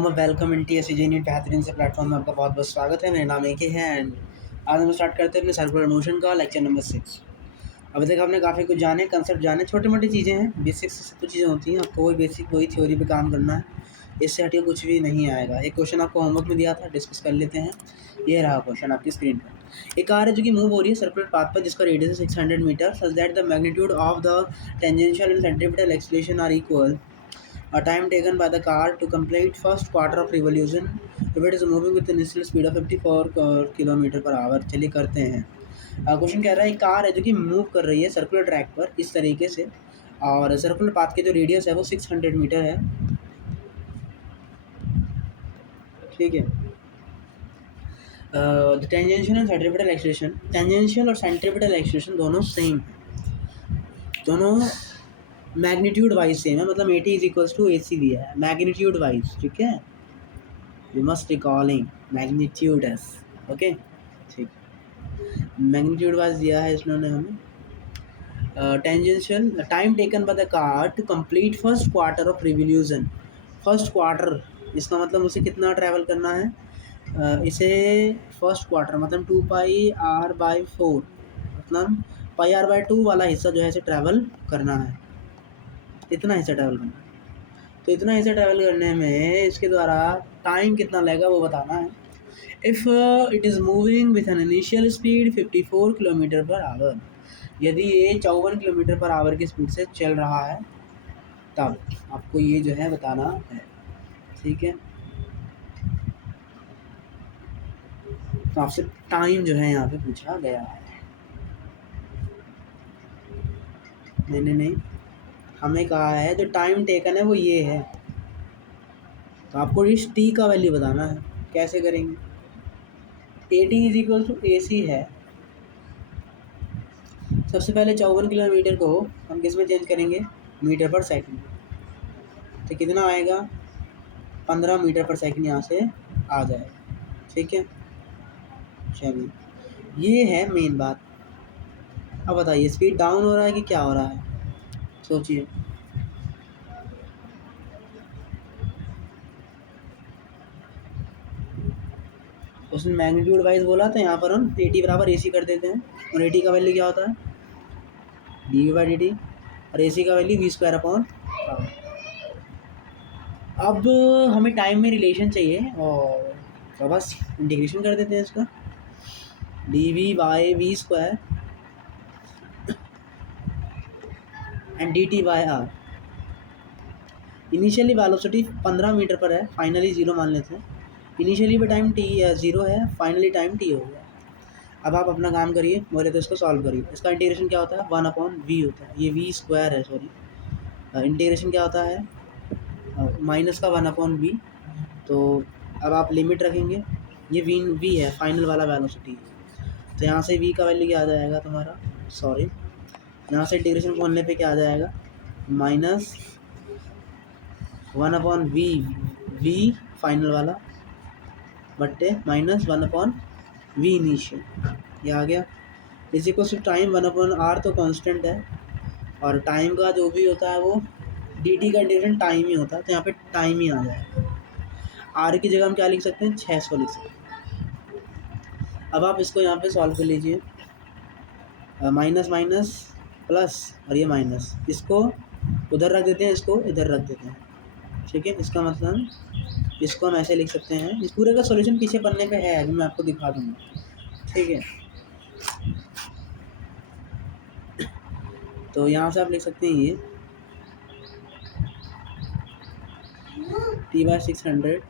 Welcome in T S NEET बेहतरीन से platform में आपका बहुत बहुत स्वागत है। मेरा नाम एक है एंड आज हम स्टार्ट करते हैं अपने सर्कुलर मोशन का लेक्चर नंबर 6। अभी तक हमने काफ़ी कुछ जाने, कंसेप्ट जाने, छोटी मोटी चीज़ें हैं, बेसिक्स से तो चीज़ें होती हैं। आपको वही बेसिक वही थ्योरी पे काम करना है, इससे हटिए कुछ भी नहीं आएगा। एक क्वेश्चन आपको होमवर्क में दिया था, डिस्कस कर लेते हैं। ये रहा क्वेश्चन आपकी स्क्रीन पर। एक कार है जो कि मूव हो रही है सर्कुलर पाथ पर, जिसका रेडियस है 600 metre, such that the magnitude of the tangential and centripetal acceleration are equal. A time taken by the car to complete first quarter of revolution if it is moving with initial speed of 54 kilometre per hour. चलिए करते हैं। Question कह रहा है एक car है जो कि मूव कर रही है सर्कुलर ट्रैक पर इस तरीके से, और सर्कुलर पाथ के जो रेडियस है वो 600 मीटर है। ठीक है। Tangential and centripetal acceleration, tangential और सेंट्रीपिटल एक्सीलरेशन दोनों सेम है, दोनों मैग्नीट्यूड वाइज सेम है, मतलब AT is equals to AC दिया है मैग्नीट्यूड वाइज। ठीक है, we must recalling magnitude s. Okay, ठीक, मैग्नीट्यूड वाइज दिया है इन्होंने हमें। Tangential time taken by the car to complete first quarter of revolution. First quarter इसका मतलब उसे कितना ट्रैवल करना है, इसे फर्स्ट क्वार्टर मतलब 2πr/4, मतलब πr/2 वाला हिस्सा जो है इसे ट्रैवल करना है, इतना हिस्सा ट्रैवल करना है। तो इतना हिस्सा ट्रैवल करने में इसके द्वारा टाइम कितना लगेगा वो बताना है। If it is moving with an initial speed 54 kilometre per hour, यदि ये 54 किलोमीटर पर आवर की स्पीड से चल रहा है तब आपको ये जो है बताना है। ठीक है, तो आपसे टाइम जो है यहाँ पे पूछा गया है। नहीं, हमें कहा है जो टाइम टेकन है वो ये है, तो आपको इस टी का वैल्यू बताना है। कैसे करेंगे, AT is equal to AC है। सबसे पहले 54 किलोमीटर को हम किस में चेंज करेंगे, मीटर पर सेकंड। तो कितना आएगा, 15 मीटर पर सेकंड यहाँ से आ जाएगा। ठीक है, चलिए ये है मेन बात। अब बताइए स्पीड डाउन हो रहा है कि क्या हो रहा है, सोचिए। उसने मैग्नीट्यूड वाइज बोला था, यहाँ पर हम AT बराबर AC कर देते हैं, और AT का वैल्यू क्या होता है dV/dt, और AC का वैल्यू v²/। अब हमें टाइम में रिलेशन चाहिए, और तो बस इंटीग्रेशन कर देते हैं इसका, dV/v² and dt/r। Initially velocity 15 metre पर है, फाइनली 0 मान लेते हैं। इनिशियली भी टाइम t 0 है, फाइनली टाइम t हो गया। अब आप अपना काम करिए, बोले तो इसको सॉल्व करिए। इसका इंटीग्रेशन क्या होता है, 1/v होता है, ये v² है, सॉरी। इंटीग्रेशन क्या होता है, माइनस का 1/v। तो अब आप लिमिट रखेंगे, ये v है, फाइनल वाला वेलोसिटी। तो यहाँ से v का वैल्यू क्या आ जाएगा तुम्हारा, सॉरी, यहाँ से इंटीग्रेशन खोलने पे क्या आ जाएगा, माइनस 1/v, v फाइनल वाला बट्टे माइनस 1/v इनिशियल, ये आ गया। इस इक्वल टू टाइम 1/r तो कांस्टेंट है, और टाइम का जो भी होता है वो dt का इंटीग्रेशन टाइम ही होता है, तो यहाँ पे टाइम ही आ जाएगा। r की जगह हम क्या लिख सकते हैं, 600 लिख सकते हैं। अब आप इसको यहाँ पे सॉल्व कर लीजिए, माइनस माइनस प्लस, और ये माइनस, इसको उधर रख देते हैं, इसको इधर रख देते हैं। ठीक है, इसका मतलब इसको हम ऐसे लिख सकते हैं। इस पूरे का सॉल्यूशन पीछे पन्ने पे है, जो मैं आपको दिखा दूँगा। ठीक है, तो यहाँ से आप लिख सकते हैं ये T/600,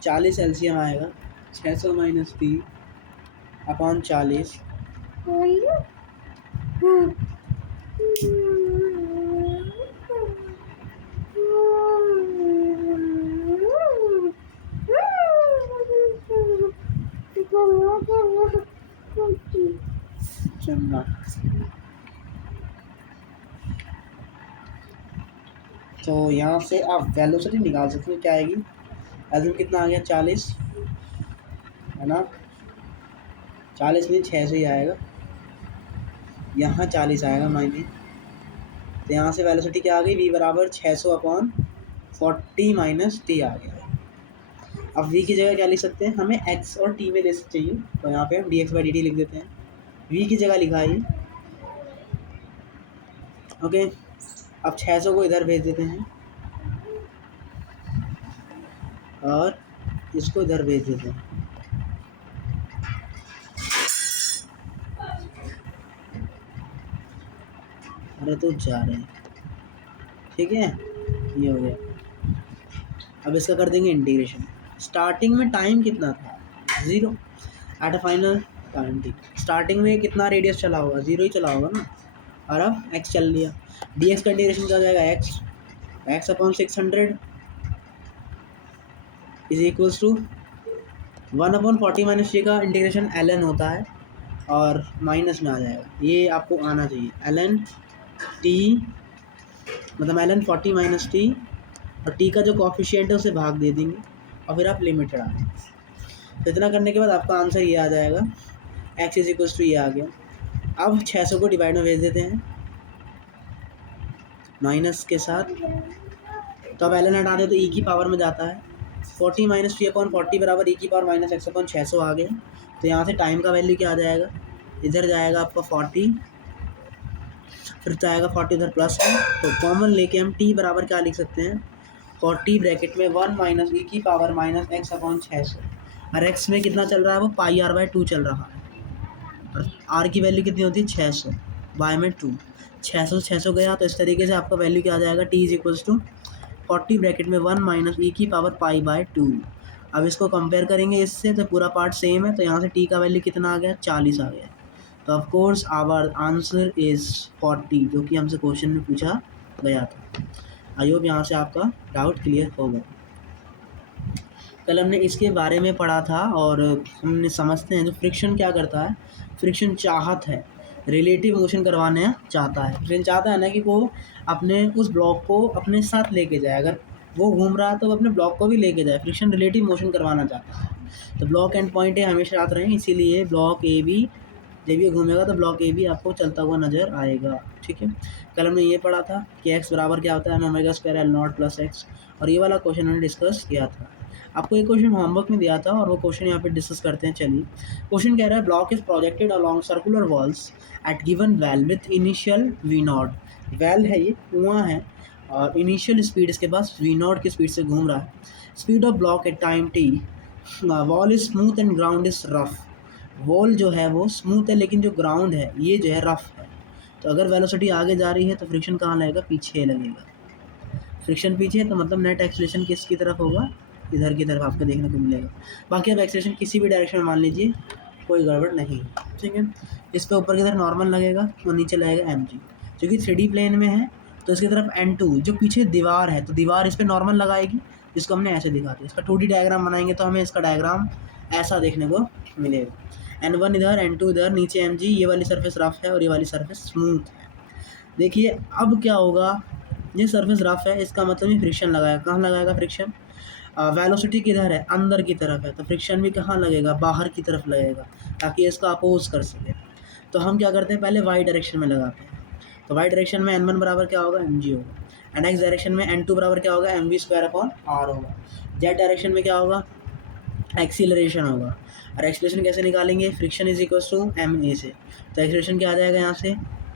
40 एलसीएम आएगा, 600 माइनस T अपॉन 40। तो यहाँ से आप वेलोसिटी निकाल सकते हैं, क्या आएगी, एल्यूम कितना आ गया, 40 है ना, 40 में 600 ही आएगा, यहाँ 40 आएगा माइनस। तो यहाँ से वेलोसिटी क्या आ गई, v बराबर 600 अपॉन 40 माइनस टी आ गया। अब v की जगह क्या लिख सकते हैं, हमें x और t में ले चाहिए, तो यहाँ पे हम dx बाई dt लिख देते हैं। v की जगह लिखा है ओके। अब 600 को इधर भेज देते हैं और इसको इधर भेज देते हैं। अरे तो जा रहे हैं, ठीक है, ये हो गया। अब इसका कर देंगे इंटीग्रेशन। स्टार्टिंग में टाइम कितना था, 0, at a final time t। Starting में कितना रेडियस चला होगा, 0 ही चला होगा ना, और अब x चल लिया। dx का इंटीग्रेशन क्या हो जाएगा, x upon 600 is equals to 1/40 minus T का इंटीग्रेशन ln होता है और माइनस में आ जाएगा, ये आपको आना चाहिए। ln t मतलब ln 40 माइनस टी, और t का जो कॉफिशिएंट है उसे भाग दे देंगे और फिर आप लिमिट लगा देंगे। तो इतना करने के बाद आपका आंसर ये आ जाएगा, x इज इक्वल्स टू ये आ गया। अब 600 को डिवाइड में भेज देते हैं माइनस के साथ, तो अब ln हटा दे तो e की पावर में जाता है। 40 माइनस टी अपॉन 40 बराबर e की पावर माइनस x अपॉन 600 आ गया। तो यहाँ से टाइम का वैल्यू क्या आ जाएगा, इधर जाएगा आपका 40, फिर जाएगा 40 उधर प्लस है, तो कॉमन लेके हम t बराबर क्या लिख सकते हैं, 40 ब्रैकेट में 1 माइनस e की पावर माइनस x अपॉन 600, और x में कितना चल रहा है, वो पाई r बाई 2 चल रहा है, और r की वैल्यू कितनी होती है 600, बाय में 2, 600 गया। तो इस तरीके से आपका वैल्यू क्या आ जाएगा, t is equals to 40 bracket में 1 माइनस e की पावर पाई बाय 2। अब इसको कंपेयर करेंगे इससे, तो पूरा पार्ट सेम है, तो यहाँ से t का वैल्यू कितना आ गया, 40 आ गया। तो of course our answer is 40, जो कि हमसे क्वेश्चन में पूछा गया था। आई होप यहाँ से आपका डाउट क्लियर हो गया। कल हमने इसके बारे में पढ़ा था और हमने समझते हैं जो फ्रिक्शन क्या करता है। फ्रिक्शन चाहत है, रिलेटिव मोशन करवाना चाहता है। फ्रिक्शन चाहता है ना कि वो अपने उस ब्लॉक को अपने साथ लेके जाए, अगर वो घूम रहा है तो वो अपने ब्लॉक को भी लेके जाए। फ्रिक्शन रिलेटिव मोशन करवाना चाहता है, तो ब्लॉक एंड पॉइंट है हमेशा याद रहे, इसीलिए ब्लॉक ए बी जब ये घूमेगा तो ब्लॉक ए बी आपको चलता हुआ नज़र आएगा। ठीक है, कल हमने ये पढ़ा था कि x बराबर क्या होता है, omega square L not plus x, और ये वाला क्वेश्चन हमने डिस्कस किया था। आपको एक क्वेश्चन होमवर्क में दिया था और वो क्वेश्चन यहाँ पे डिस्कस करते हैं। चलिए, क्वेश्चन कह रहा है block is projected along circular walls at given well with initial V naught. Well है ये, कुआं है, और इनिशियल स्पीड इसके पास वी नॉट की स्पीड से घूम रहा है। Speed of block at time T, wall is smooth and ground is rough. Wall जो है वो स्मूथ है, लेकिन जो ग्राउंड है ये जो है रफ है। तो अगर वेलोसिटी आगे जा रही है तो फ्रिक्शन कहाँ लगेगा, पीछे लगेगा। फ्रिक्शन पीछे, तो मतलब नेट एक्सीलरेशन किसकी तरफ होगा, इधर की तरफ आपको देखने को मिलेगा। बाकी अब एक्सीलरेशन किसी भी डायरेक्शन में मान लीजिए, कोई गड़बड़ नहीं। ठीक है, इस पर ऊपर की तरफ नॉर्मल लगेगा और नीचे लगेगा mg, जो कि 3D प्लेन में है। तो इसकी तरफ n2 जो पीछे दीवार है, तो दीवार इस पर नॉर्मल लगाएगी, जिसको हमने ऐसे दिखा दिया। इसका 2D डायग्राम बनाएंगे तो हमें इसका डायग्राम ऐसा देखने को मिलेगा। n1 इधर, n2 इधर, नीचे mg, ये वाली सरफेस रफ है और ये वाली सरफेस स्मूथ है। देखिए अब क्या होगा, ये सरफेस रफ है, इसका मतलब ये फ्रिक्शन लगाएगा। कहाँ लगाएगा फ्रिक्शन, वेलोसिटी किधर है, अंदर की तरफ है, तो फ्रिक्शन भी कहाँ लगेगा, बाहर की तरफ लगेगा, ताकि इसको अपोज कर सके। तो हम क्या करते हैं, पहले वाई डायरेक्शन में लगाते हैं। तो वाई डायरेक्शन में n1 बराबर क्या होगा, mg होगा, एंड एक्स डायरेक्शन में n2 बराबर क्या होगा, mv स्क्वायर अपॉन r होगा। जेड डायरेक्शन में क्या होगा, एक्सीलरेशन होगा। और एक्सीलरेशन कैसे निकालेंगे, friction is equal to M A से, तो एक्सीलरेशन क्या आ जाएगा यहाँ से,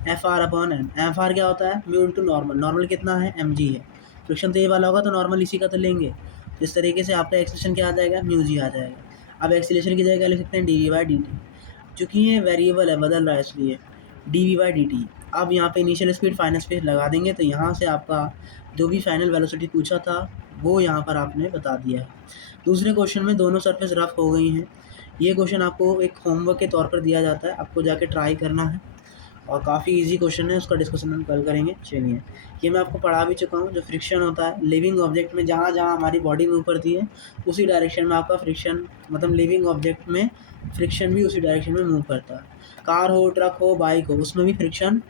F R upon M. F R क्या होता है, म्यू इंटू नॉर्मल, नॉर्मल कितना है, एम जी है। फ्रिक्शन तो ये वाला होगा, तो नॉर्मल इसी का तो लेंगे। तो इस तरीके से आपका एक्सीलरेशन क्या आ जाएगा, म्यू जी आ जाएगा। अब एक्सीलरेशन की जगह क्या लिख सकते हैं, D V by D T, चूँकि ये वेरिएबल है, बदल रहा है, इसलिए D V by D T. अब यहाँ पे इनिशियल स्पीड फाइनल स्पीड लगा देंगे, तो यहाँ से आपका जो भी फाइनल वेलोसिटी पूछा था वो यहाँ पर आपने बता दिया है। दूसरे क्वेश्चन में दोनों सरफेस रफ हो गई हैं। ये क्वेश्चन आपको एक होमवर्क के तौर पर दिया जाता है, आपको जाके ट्राई करना है, और काफ़ी इजी क्वेश्चन है, उसका डिस्कशन हम कल करेंगे। चलिए, ये मैं आपको पढ़ा भी चुका हूँ। जो फ्रिक्शन होता है लिविंग ऑब्जेक्ट में, जहाँ जहाँ हमारी बॉडी मूव करती है उसी डायरेक्शन में आपका फ्रिक्शन, मतलब लिविंग ऑब्जेक्ट में फ्रिक्शन भी उसी डायरेक्शन में मूव करता है। कार हो, ट्रक हो, बाइक हो, उसमें भी फ्रिक्शन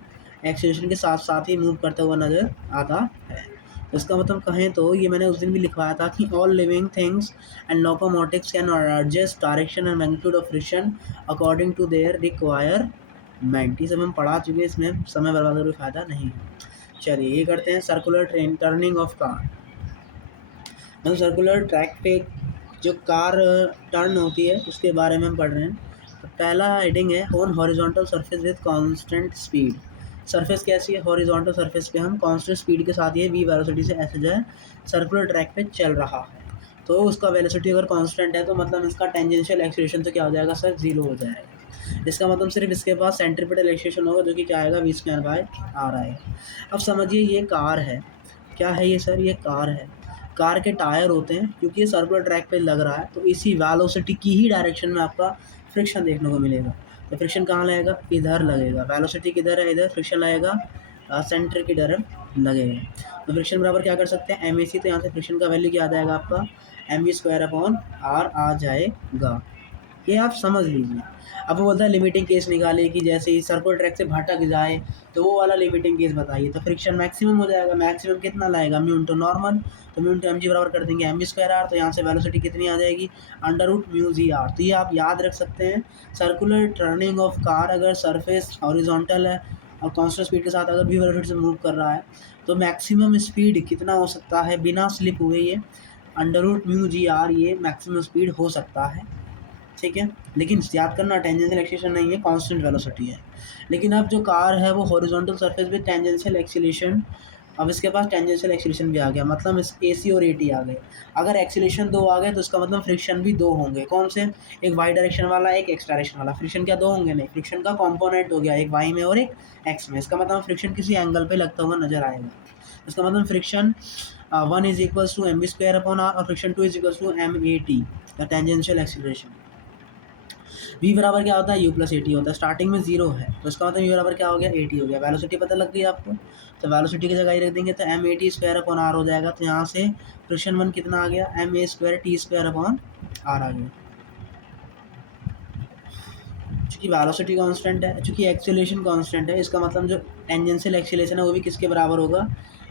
एक्सीलरेशन के साथ साथ ही मूव करता हुआ नज़र आता है। इसका मतलब कहें तो ये मैंने उस दिन भी लिखवाया था कि all living things and locomotives can adjust direction and magnitude of friction according to their requirement. ये सब हम पढ़ा चुके हैं, इसमें समय बर्बाद का कोई फ़ायदा नहीं है। चलिए, ये करते हैं circular train turning of car. मतलब सर्कुलर ट्रैक पे जो कार टर्न होती है उसके बारे में हम पढ़ रहे हैं। तो पहला हेडिंग है on horizontal surface with constant speed. Surface कैसी है? हॉरिजॉन्टल सरफेस पे हम कांस्टेंट स्पीड के साथ ये वी वेलोसिटी से ऐसे जो है सर्कुलर ट्रैक पे चल रहा है। तो उसका वेलोसिटी अगर कांस्टेंट है तो मतलब इसका टेंजेंशियल एक्सीलरेशन तो क्या हो जाएगा सर? जीरो हो जाएगा। इसका मतलब सिर्फ इसके पास सेंट्रीपिटल एक्सीलरेशन होगा जो कि क्या आएगा? v²/r आएगा। अब समझिए ये कार है। क्या है ये सर? ये कार है। कार के टायर होते हैं, क्योंकि ये सर्कुलर ट्रैक पे लग रहा है तो इसी वेलोसिटी की ही डायरेक्शन में आपका फ्रिक्शन देखने को मिलेगा। तो फ्रिक्शन कहाँ लगेगा? इधर लगेगा। वेलोसिटी किधर है? इधर। फ्रिक्शन लगेगा सेंटर की तरफ लगेगा। तो फ्रिक्शन बराबर क्या कर सकते हैं? एम ए सी। तो यहाँ से फ्रिक्शन का वैल्यू क्या आ जाएगा आपका? mv²/r आ जाएगा। ये आप समझ लीजिए। अब वो बोलता है लिमिटिंग केस निकालिए कि जैसे ही सर्कुलर ट्रैक से भटक जाए तो वो वाला लिमिटिंग केस बताइए। तो फ्रिक्शन मैक्सिमम हो जाएगा। मैक्सिमम कितना लाएगा? Mu into normal. तो म्यू इंटू mg बराबर कर देंगे mv²r। तो यहाँ से वेलोसिटी कितनी आ जाएगी? √μgr। तो ये आप याद रख सकते हैं। सर्कुलर टर्निंग ऑफ कार अगर सरफेस हॉरिजॉन्टल है और कांस्टेंट स्पीड के साथ अगर भी वेलोसिटी से मूव कर रहा है तो मैक्सिमम स्पीड कितना हो सकता है बिना स्लिप हुए? ये √μgr ये मैक्सिमम स्पीड हो सकता है। ठीक है, लेकिन याद करना टेंजेंशियल एक्सीलरेशन नहीं है, कांस्टेंट वेलोसिटी है। लेकिन अब जो कार है वो horizontal surface with tangential acceleration, अब इसके पास टेंजेंशियल एक्सीलरेशन भी आ गया, मतलब इस AC और AT आ गए। अगर एक्सीलरेशन 2 आ गए तो इसका मतलब फ्रिक्शन भी 2 होंगे। कौन से? एक वाई डायरेक्शन वाला, एक एक्स डायरेक्शन वाला। फ्रिक्शन क्या 2 होंगे? नहीं, फ्रिक्शन का कॉम्पोनेंट हो गया, एक वाई में और एक एक्स में। इसका मतलब फ्रिक्शन किसी एंगल पे लगता हुआ नजर आएगा। इसका मतलब friction 1 is equals to mv²/r और friction 2 is equals to MAT, the tangential acceleration. v बराबर क्या होता है? u प्लस AT होता है। स्टार्टिंग में 0 है तो इसका मतलब v बराबर क्या हो गया? AT हो गया। वेलोसिटी पता लग गई आपको, तो वेलोसिटी की जगह ही रख देंगे तो mAt²/r हो जाएगा। तो यहाँ से फ्रिक्शन 1 कितना आ गया? ma²t²/r आ गया। चूँकि वेलोसिटी कांस्टेंट है, चूँकि एक्सीलरेशन कांस्टेंट है, इसका मतलब जो टेंजेंशियल एक्सीलरेशन है वो भी किसके बराबर होगा?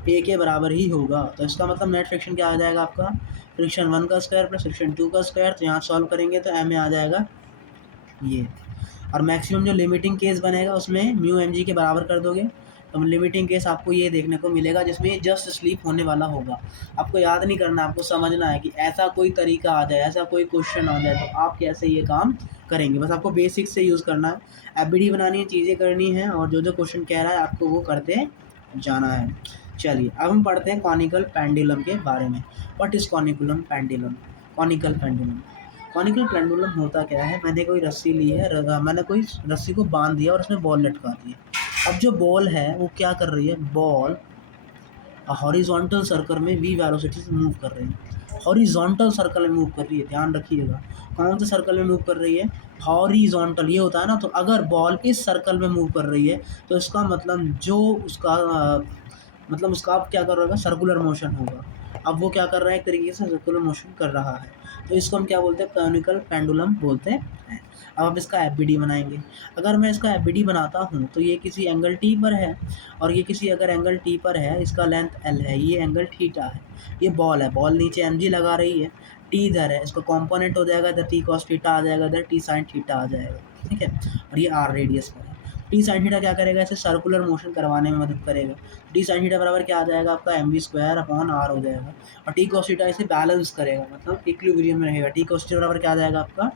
a के बराबर ही होगा। तो इसका मतलब नेट फ्रिक्शन क्या आ जाएगा आपका? फ्रिक्शन 1 का स्क्वायर प्लस फ्रिक्शन 2 का स्क्वायर। तो यहाँ सॉल्व करेंगे तो ma आ जाएगा ये। और मैक्सिमम जो लिमिटिंग केस बनेगा उसमें म्यू mg के बराबर कर दोगे तो लिमिटिंग केस आपको ये देखने को मिलेगा जिसमें जस्ट स्लीप होने वाला होगा। आपको याद नहीं करना, आपको समझना है कि ऐसा कोई तरीका आ जाए, ऐसा कोई क्वेश्चन आ जाए तो आप कैसे ये काम करेंगे। बस आपको बेसिक से यूज़ करना है, एफबीडी बनानी है, चीज़ें करनी है और जो जो क्वेश्चन कह रहा है आपको वो करते जाना है। चलिए अब हम पढ़ते हैं कॉनिकल पेंडुलम के बारे में। What is conical pendulum? Conical pendulum, conical pendulum होता क्या है? मैंने कोई रस्सी ली है, मैंने कोई रस्सी को बांध दिया और उसमें बॉल लटका दी है। अब जो बॉल है वो क्या कर रही है? बॉल हॉरिजॉन्टल सर्कल में v वेलोसिटी से मूव कर रही है। हॉरिजॉन्टल सर्कल में मूव कर रही है, ध्यान रखिएगा। कौन से सर्कल में मूव कर रही है? हॉरिजॉन्टल, ये होता है ना। तो अगर बॉल इस सर्कल में मूव कर रही है तो इसका मतलब जो उसका मतलब उसका आप क्या कर रहा होगा? सर्कुलर मोशन होगा। अब वो क्या कर रहा है? एक तरीके से सर्कुलर मोशन कर रहा है, तो इसको हम क्या बोलते हैं? कॉनिकल पेंडुलम बोलते हैं। अब आप इसका एफबीडी बनाएंगे। अगर मैं इसका एफबीडी बनाता हूँ तो ये किसी एंगल टी पर है और ये किसी अगर एंगल टी पर है, इसका लेंथ एल है, ये एंगल थीटा है, ये बॉल है, बॉल नीचे एमजी लगा रही है, टी इधर है, इसका कॉम्पोनेंट हो जाएगा इधर टी कॉस थीटा आ जाएगा, इधर टी साइन थीटा आ जाएगा। ठीक है, और ये आर रेडियस पर है। टी साइन थीटा क्या करेगा? इसे सर्कुलर मोशन करवाने में मदद करेगा। टी साइन थीटा बराबर क्या आ जाएगा आपका? mv²/r हो जाएगा। और टी कॉस थीटा इसे बैलेंस करेगा, मतलब इक्विलिब्रियम में रहेगा। टी कॉस थीटा बराबर क्या आ जाएगा आपका?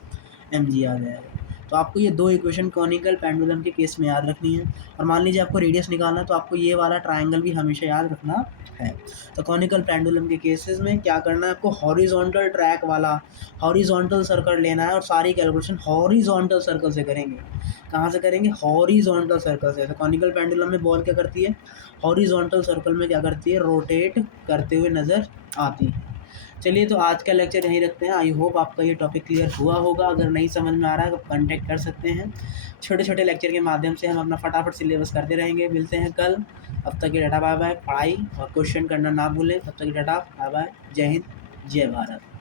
mg आ जाएगा। तो आपको ये दो इक्वेशन कॉनिकल पेंडुलम के केस में याद रखनी है। और मान लीजिए आपको रेडियस निकालना है तो आपको ये वाला ट्रायंगल भी हमेशा याद रखना है। तो कॉनिकल पेंडुलम के केसेस में क्या करना है आपको? हॉरिजॉन्टल ट्रैक वाला हॉरिजॉन्टल सर्कल लेना है और सारी कैलकुलेशन हॉरिजॉन्टल सर्कल से करेंगे। कहाँ से करेंगे? हॉरिजॉन्टल सर्कल से। तो कॉनिकल पेंडुलम में बॉल क्या करती है? हॉरिजॉन्टल सर्कल में क्या करती है? रोटेट करते हुए नज़र आती है। चलिए तो आज का लेक्चर यहीं रखते हैं। आई होप आपका ये टॉपिक क्लियर हुआ होगा। अगर नहीं समझ में आ रहा है तो कांटेक्ट कर सकते हैं। छोटे छोटे लेक्चर के माध्यम से हम अपना फटाफट सिलेबस करते रहेंगे। मिलते हैं कल। अब तक के डाटा बाय बाय। पढ़ाई और क्वेश्चन करना ना भूलें। तब तक के डाटा बाय बाय। जय हिंद, जय भारत।